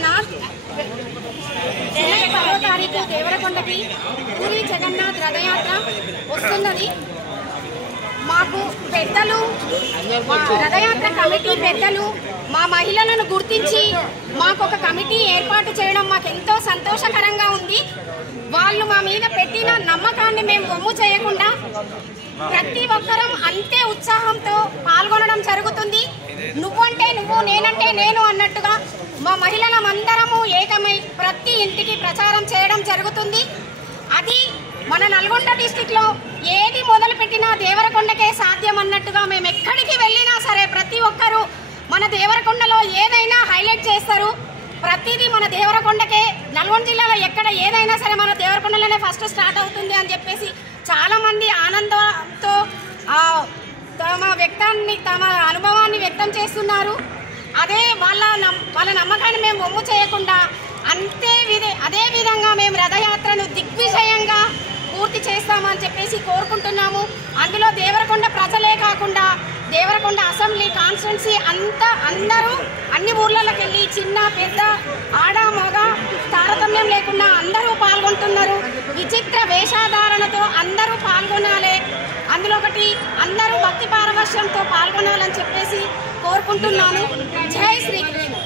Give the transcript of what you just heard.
Jagannadh July 10వ తారీఖు దేవరకొండకి పూరి జగన్నాథ్ రథయాత్ర వస్తున్నది. మాకు పెద్దలు, రథయాత్ర కమిటీ పెద్దలు మా మహిళలను గుర్తించి మాకు ఒక కమిటీ ఏర్పాటు చేయడం మాకు ఎంతో సంతోషకరంగా ఉంది. వాళ్ళు మా మీద పెట్టిన నమ్మకాన్ని మేము వమ్ము చేయకుండా ప్రతి ఒక్కరం అంతే ఉత్సాహంతో పాల్గొనడం జరుగుతుంది. నువ్వంటే నువ్వు, నేనంటే నేను అన్నట్టుగా మా మహిళలందరము ఏకమై ప్రతి ఇంటికి ప్రచారం చేయడం జరుగుతుంది. అది మన నల్గొండ డిస్టిక్లో ఏది మొదలుపెట్టినా దేవరకొండకే సాధ్యం అన్నట్టుగా మేము ఎక్కడికి వెళ్ళినా సరే ప్రతి ఒక్కరూ మన దేవరకొండలో ఏదైనా హైలైట్ చేస్తారు. ప్రతిదీ మన దేవరకొండకే, నల్గొండ జిల్లాలో ఎక్కడ ఏదైనా సరే మన దేవరకొండలోనే ఫస్ట్ స్టార్ట్ అవుతుంది అని చెప్పేసి చాలామంది ఆనందంతో తమ అనుభవాన్ని వ్యక్తం చేస్తున్నారు. అదే వాళ్ళ నమ్మకాన్ని మేము వమ్ము చేయకుండా అదే విధంగా మేము రథయాత్రను దిగ్విజయంగా పూర్తి చేస్తామని చెప్పేసి కోరుకుంటున్నాము. అందులో దేవరకొండ ప్రజలే కాకుండా దేవరకొండ అసెంబ్లీ కాన్స్టిట్యున్సీ అందరూ అన్ని ఊర్లలోకి వెళ్ళి చిన్న పెద్ద ఆడ మగ తారతమ్యం లేకుండా అందరూ పాల్గొంటున్నారు. విచిత్ర వేషధారణతో అందరూ పాల్గొనాలి. అందులో ఒకటి అందరూ భక్తి పారవశ్యంతో పాల్గొనాలని చెప్పేసి కోరుకుంటున్నాను. జై శ్రీకృష్ణ.